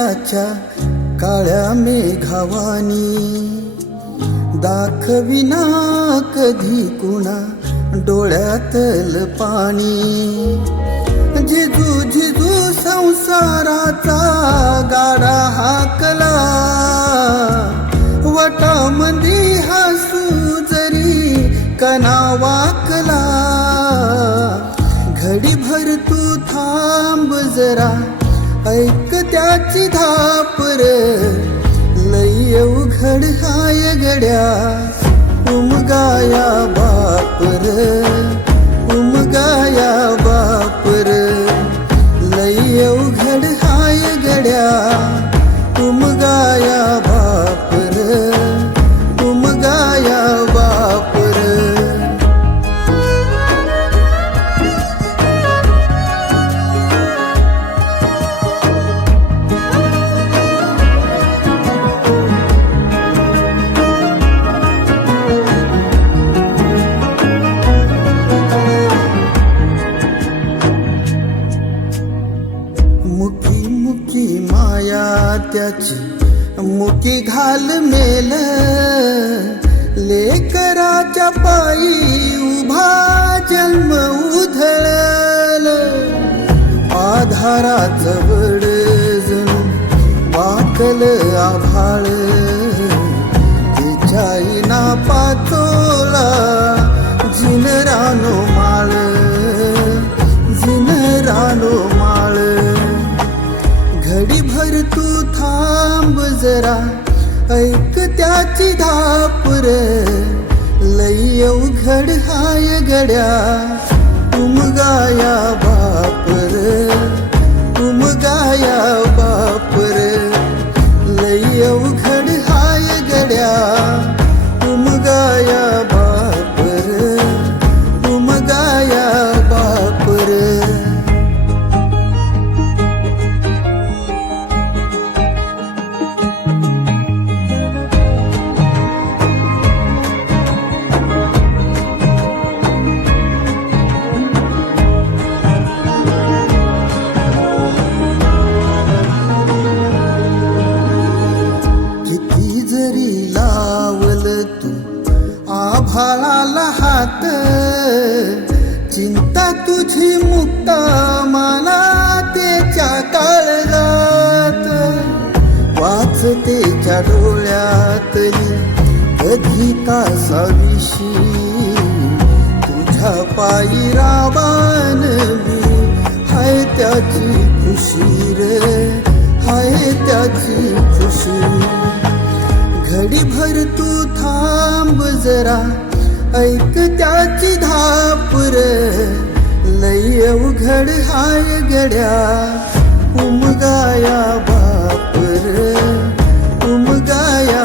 वादळाच्या काळ्या मेघावानी दाखविना कधी कुणा डोळ्यातल पाणी। झिजू झिजू संसाराचा गाडा हाकला, वटामंदी हसू जरी कणा वाकला। घडीभर तू थांब जरा, ऐक त्याची धापर, लई अवघड हाय गड्या उमगाया बापर, उमगाया बापर। लई अवघड हाय गड्या उमगाया बापर, उमगाया बापर। मुकी मुकी माया त्याची मुकी घाल मेल, लेकराच्या पायी उभा जन्म उधळल। आधाराचं वड जणू वाकल आभाळ, तिच्याईना पाचोला जिन रानो माळ, जिन रानो माळ। घडीभर तू थांब जरा, ऐक त्याची धापर, लई अवघड हाय गड्या उमगाया बापर, उमगाया बापर। लई अवघड हाय गड्या उमगाया बापर, उमगाया बापर। आभाळाला हात, चिंता तुझी मुक्त मला त्याच्या काळजात। वाचतेच्या डोळ्यातली कधी कासाविशी, तुझ्या पायी रावण मी हाय त्याची खुशी रे, हाय त्याची खुशी। घडीभर तू थांब जरा, ऐक त्याची धापर, लई अवघड हाय गड्या उमगाया बापर, उमगाया